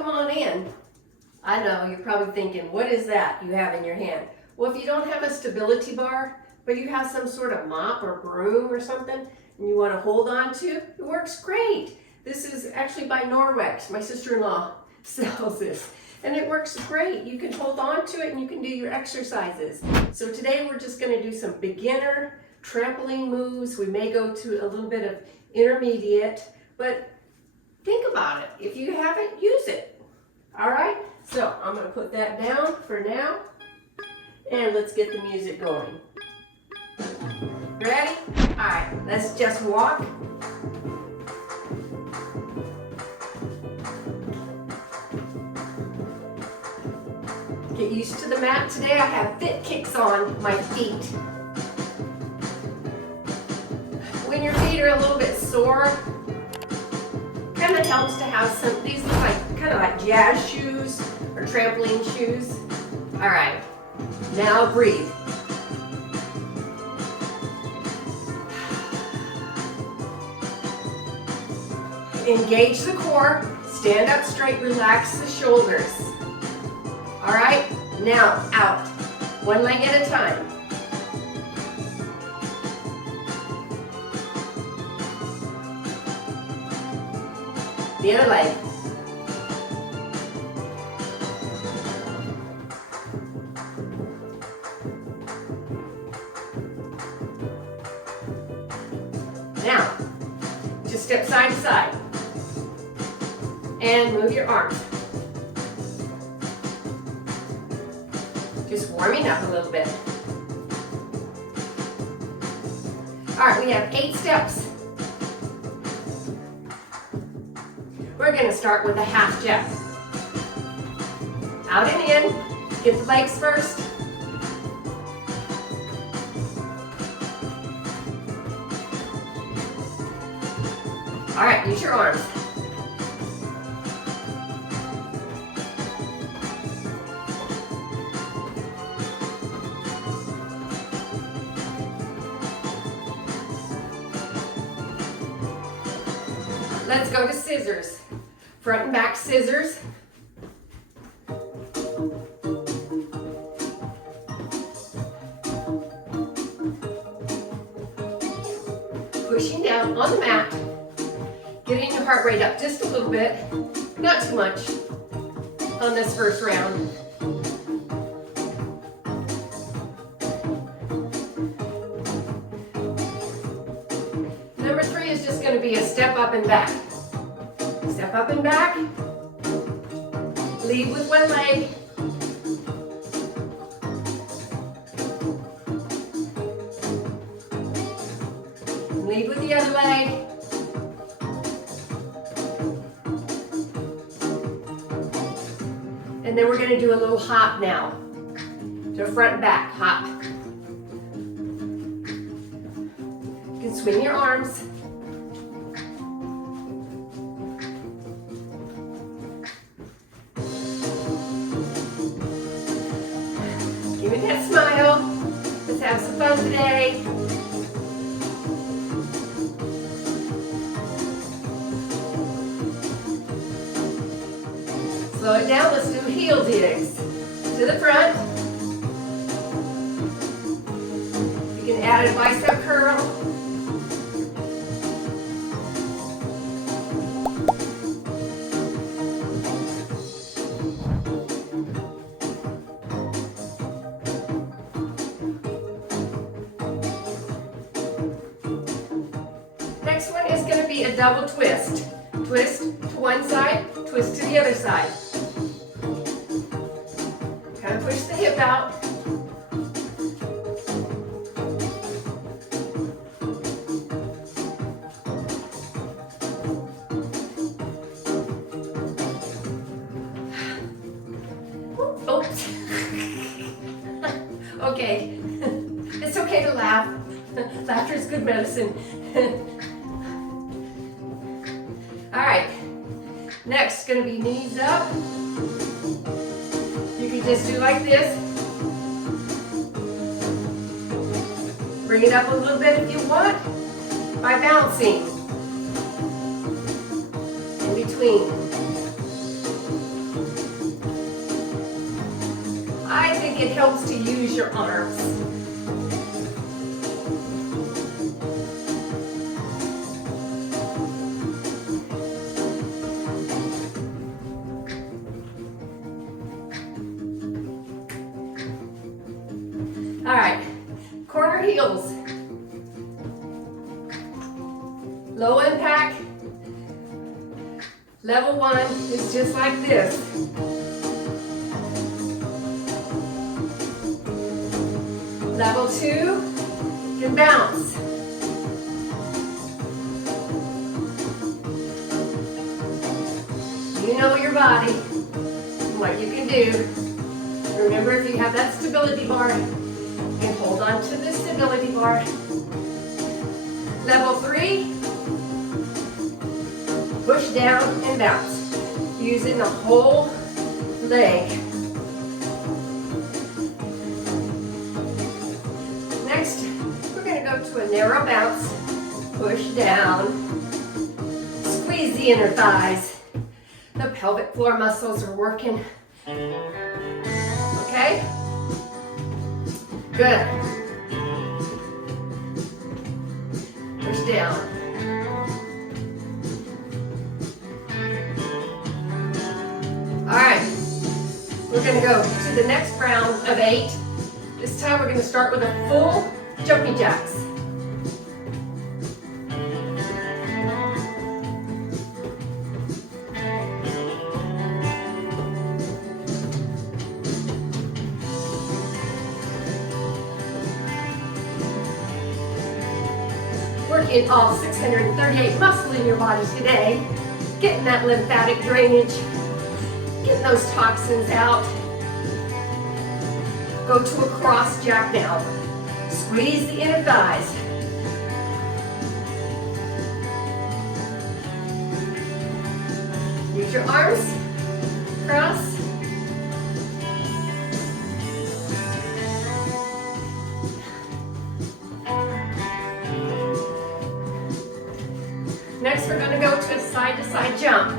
Come on in. I know, you're probably thinking, what is that you have in your hand? Well, if you don't have a stability bar, but you have some sort of mop or broom or something, and you want to hold on to, it works great. This is actually by Norwex. My sister-in-law sells this, and it works great. You can hold on to it and you can do your exercises. So today we're just going to do some beginner trampoline moves. We may go to a little bit of intermediate, but think about it. If you haven't, use it. All right? So I'm going to put that down for now, and let's get the music going. Ready? All right, let's just walk. Get used to the mat. Today I have fit kicks on my feet. When your feet are a little bit sore, kind of helps to have some, these look like kind of like jazz shoes or trampoline shoes. All right, now breathe. Engage the core, stand up straight, relax the shoulders. All right, now out, one leg at a time. The other leg. Now, just step side to side. And move your arms. Just warming up a little bit. All right, we have 8 steps. We're going to start with a half jump. Out and in. Get the legs first. All right, use your arms. Let's go to scissors. Front and back scissors. Pushing down on the mat. Getting your heart rate up just a little bit. Not too much on this first round. Number 3 is just going to be a step up and back. Step up and back. Lead with one leg. Lead with the other leg. And then we're going to do a little hop now. So front and back, hop. You can swing your arms. Give me that smile. Let's have some fun today. Slow it down. Let's do heel digs. To the front. You can add a bicep curl. Next one is going to be a double twist. Twist to one side, twist to the other side. Kind of push the hip out. Oops. Okay. It's okay to laugh. Laughter is good medicine. All right. Next, going to be knees up. You can just do like this. Bring it up a little bit if you want by bouncing in between. Really, it helps to use your arms. All right, corner heels. Low impact. Level 1 is just like this. Level 2 can bounce. You know your body and what you can do. Remember, if you have that stability bar, you can hold on to the stability bar. Level 3, push down and bounce, using the whole leg. Next, we're going to go to a narrow bounce, push down, squeeze the inner thighs. The pelvic floor muscles are working. Okay? Good. Push down. All right, we're going to go to the next round of 8. This time we're going to start with a full jumping jacks. Working all 638 muscles in your body today, getting that lymphatic drainage, getting those toxins out. Go to a cross jack now. Squeeze the inner thighs. Use your arms, cross. Next, we're going to go to a side-to-side jump.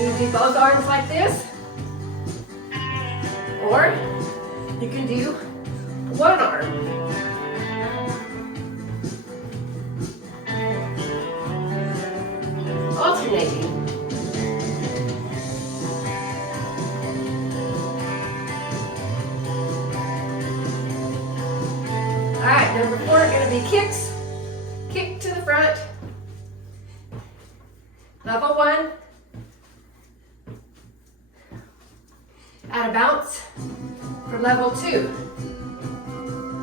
You do both arms like this, or you can do one arm. Alternating. All right, number 4 are going to be kicks. Kick to the front. Level 1. Add a bounce for level 2.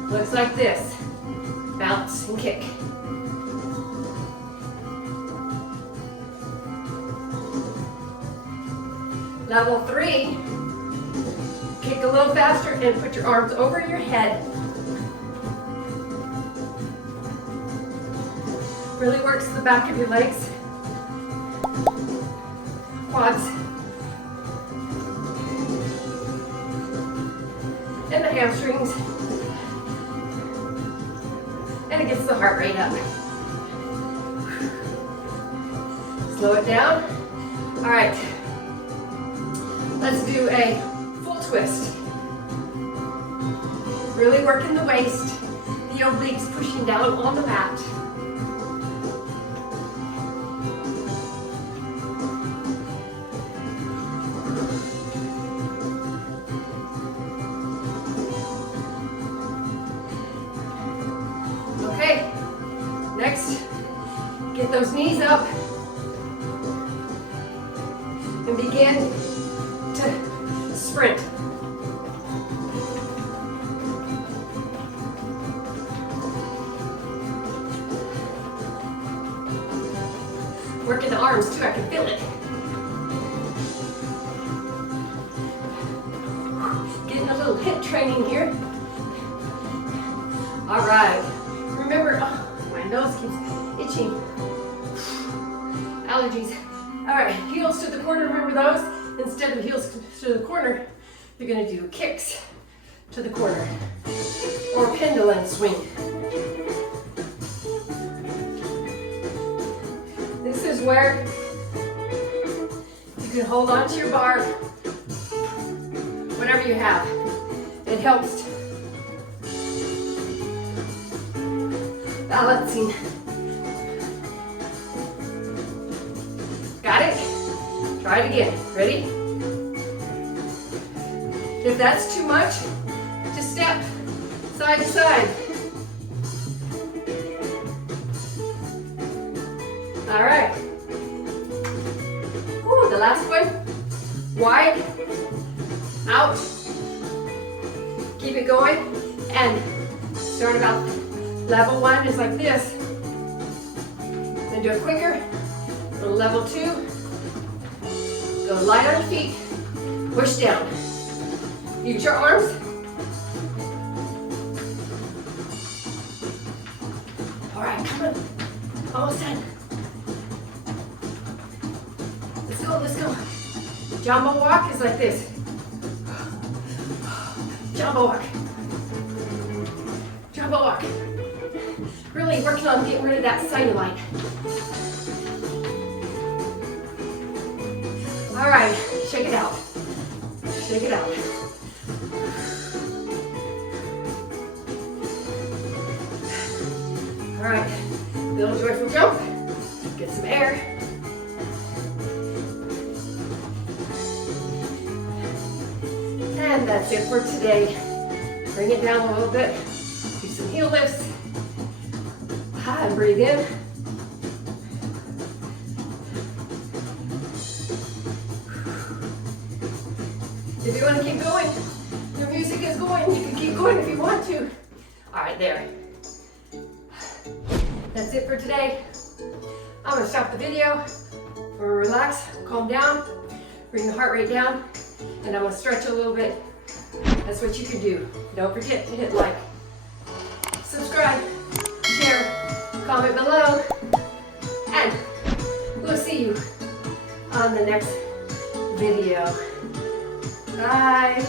Looks like this. Bounce and kick. Level 3. Kick a little faster and put your arms over your head. Really works the back of your legs, quads, and the hamstrings, and it gets the heart rate up. Slow it down. All right, let's do a full twist. Really working the waist, the obliques pushing down on the mat. Okay, next, get those knees up and begin to sprint. Working the arms too, I can feel it. Getting a little hip training here. All right. Remember, oh, my nose keeps itching. Allergies. All right, heels to the corner, remember those? Instead of heels to the corner, you're gonna do kicks to the corner or pendulum swing. This is where You can hold on to your bar, whatever you have. It helps balancing. Got it? Try it again. Ready? If that's too much, just step side to side. All right. Ooh, the last one. Wide, out. Keep it going. And start about level 1 is like this. Then do it quicker. Go to level 2. Go light on your feet. Push down. Use your arms. All right, come on. Almost done. Let's go, let's go. Jumbo walk is like this. Jumbo walk. Jumbo walk. Really working on getting rid of that cellulite. All right, shake it out. Shake it out. All right, little joyful jump. Get some air. And that's it for today. Bring it down a little bit. Do some heel lifts. And breathe in. If you want to keep going, your music is going. You can keep going if you want to. All right, there. That's it for today. I'm going to stop the video. Relax, calm down, bring the heart rate down, and I'm going to stretch a little bit. That's what you can do. Don't forget to hit like, subscribe, share, comment below, and we'll see you on the next video. Bye.